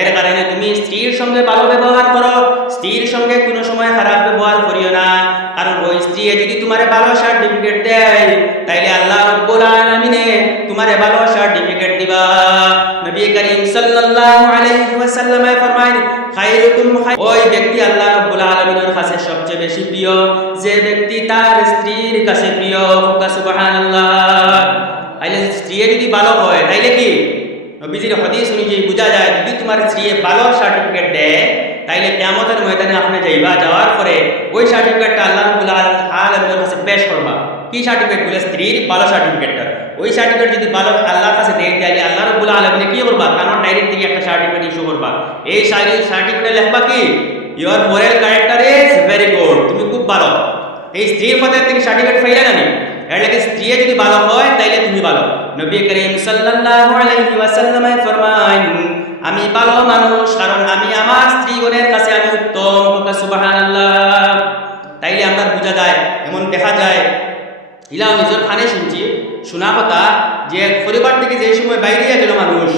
এর কারণে তুমি স্ত্রীর সঙ্গে ভালো ব্যবহার করো, স্ত্রীর সঙ্গে কোনো সময় খারাপ ব্যবহার করিও না। কারণ ওই স্ত্রী যদি তোমারে ভালো সার্টিফিকেট দেয় তাইলে আল্লাহ রাব্বুল আলামিনে তোমারে ভালো সার্টিফিকেট দিবা। নবী করিম সাল্লাল্লাহু আলাইহি ওয়াসাল্লাম ফরমায় খায়রুকুম ওই ব্যক্তি আল্লাহ রাব্বুল আলামিনের কাছে সবচেয়ে বেশি প্রিয় যে ব্যক্তি তার স্ত্রীর কাছে প্রিয়। সুবহানাল্লাহ। তাইলে স্ত্রী যদি ভালো হয় তাইলে কি নবীজির হাদিস অনুযায়ী বোঝা যায় যদি তোমার স্ত্রী ভালো সার্টিফিকেট দেয় তাইলে কিয়ামতের ময়দানে আপনি যাইবা, যাওয়ার পরে ওই সার্টিফিকেটটা আল্লাহ রাব্বুল আলামিনের কাছে পেশ করবা। কি সার্টিফিকেট বলে? স্ত্রীর ভালো সার্টিফিকেটটা। ওই সার্টিফিকেট যদি ভালো আল্লাহর কাছে দেয় তাইলে আল্লাহ রাব্বুল আলামিন কি করবা? কারণ ডাইরেক্ট থেকে একটা সার্টিফিকেট ইস্যু করবা। এই সার্টিফিকেটে লিখবা কি your moral character is very good, তুমি খুব ভালো। এই স্ত্রীর পদের থেকে সার্টিফিকেট পাইলা জানি এর লাগে স্ত্রী যদি ভালো হয় তাইলে তুমি ভালো। নবী করিম সাল্লাল্লাহু আলাইহি ওয়াসাল্লাম ফরমান আমি ভালো মানুষ কারণ আমি আমার স্ত্রীগণের কাছে আমি উত্তম। সুবহানাল্লাহ। তাইলে আমরা বোঝা যায়, এমন দেখা যায় ইলাও নিজের খানে শুনছি শোনা কথা যে পরিবার থেকে যে সময় বাইরে গেল মানুষ,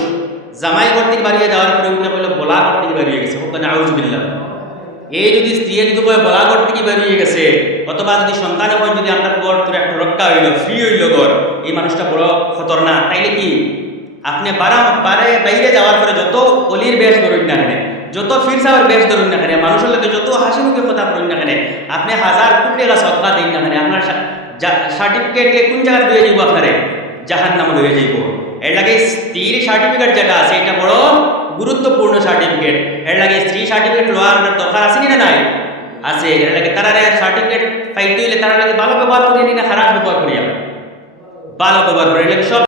জামাই ঘর থেকে বাড়িয়ে যাওয়ার পরে উঠে বললো বলা ঘর থেকে বাড়িয়ে গেছে। নাউজুবিল্লাহ। এই যদি স্ত্রী যদি কয় বলা ঘর থেকে বেরিয়ে গেছে, অথবা যদি সন্তান হয় যদি আমরা ঘর তোর একটা রক্ষা হইল ফ্রি হইল ঘর, এই মানুষটা বড় খতরনাক। তাইলে কি আপনি বাইরে যাওয়ার পরে যত অলির বেশ ধরুন না কেন, যত ফিরসাওয়ার বেশ ধরুন না কেন, মানুষের লোকে যত হাসি মুখে কথা বলুন না কেন, আপনি 1000 কোটি টাকা সদকা দিন না কেন, আপনার সার্টিফিকেট কোন জায়গায় লয়ে যাইব? আপনারে জাহান্নামে লয়ে যাইব। এর লাগে স্ত্রীর সার্টিফিকেট যেটা আছে এটা বড় গুরুত্বপূর্ণ সার্টিফিকেট। এর লাগে স্ত্রী সার্টিফিকেট লওয়ার দরকার আছে না? নাই আছে। এর লাগে তারা সার্টিফিকেট পাইতে হইলে তারা লাগে ভালো ব্যবহার করিয়া না খারাপ ব্যবহার করিয়া? ভালো ব্যবহার করে। এর লাগে সব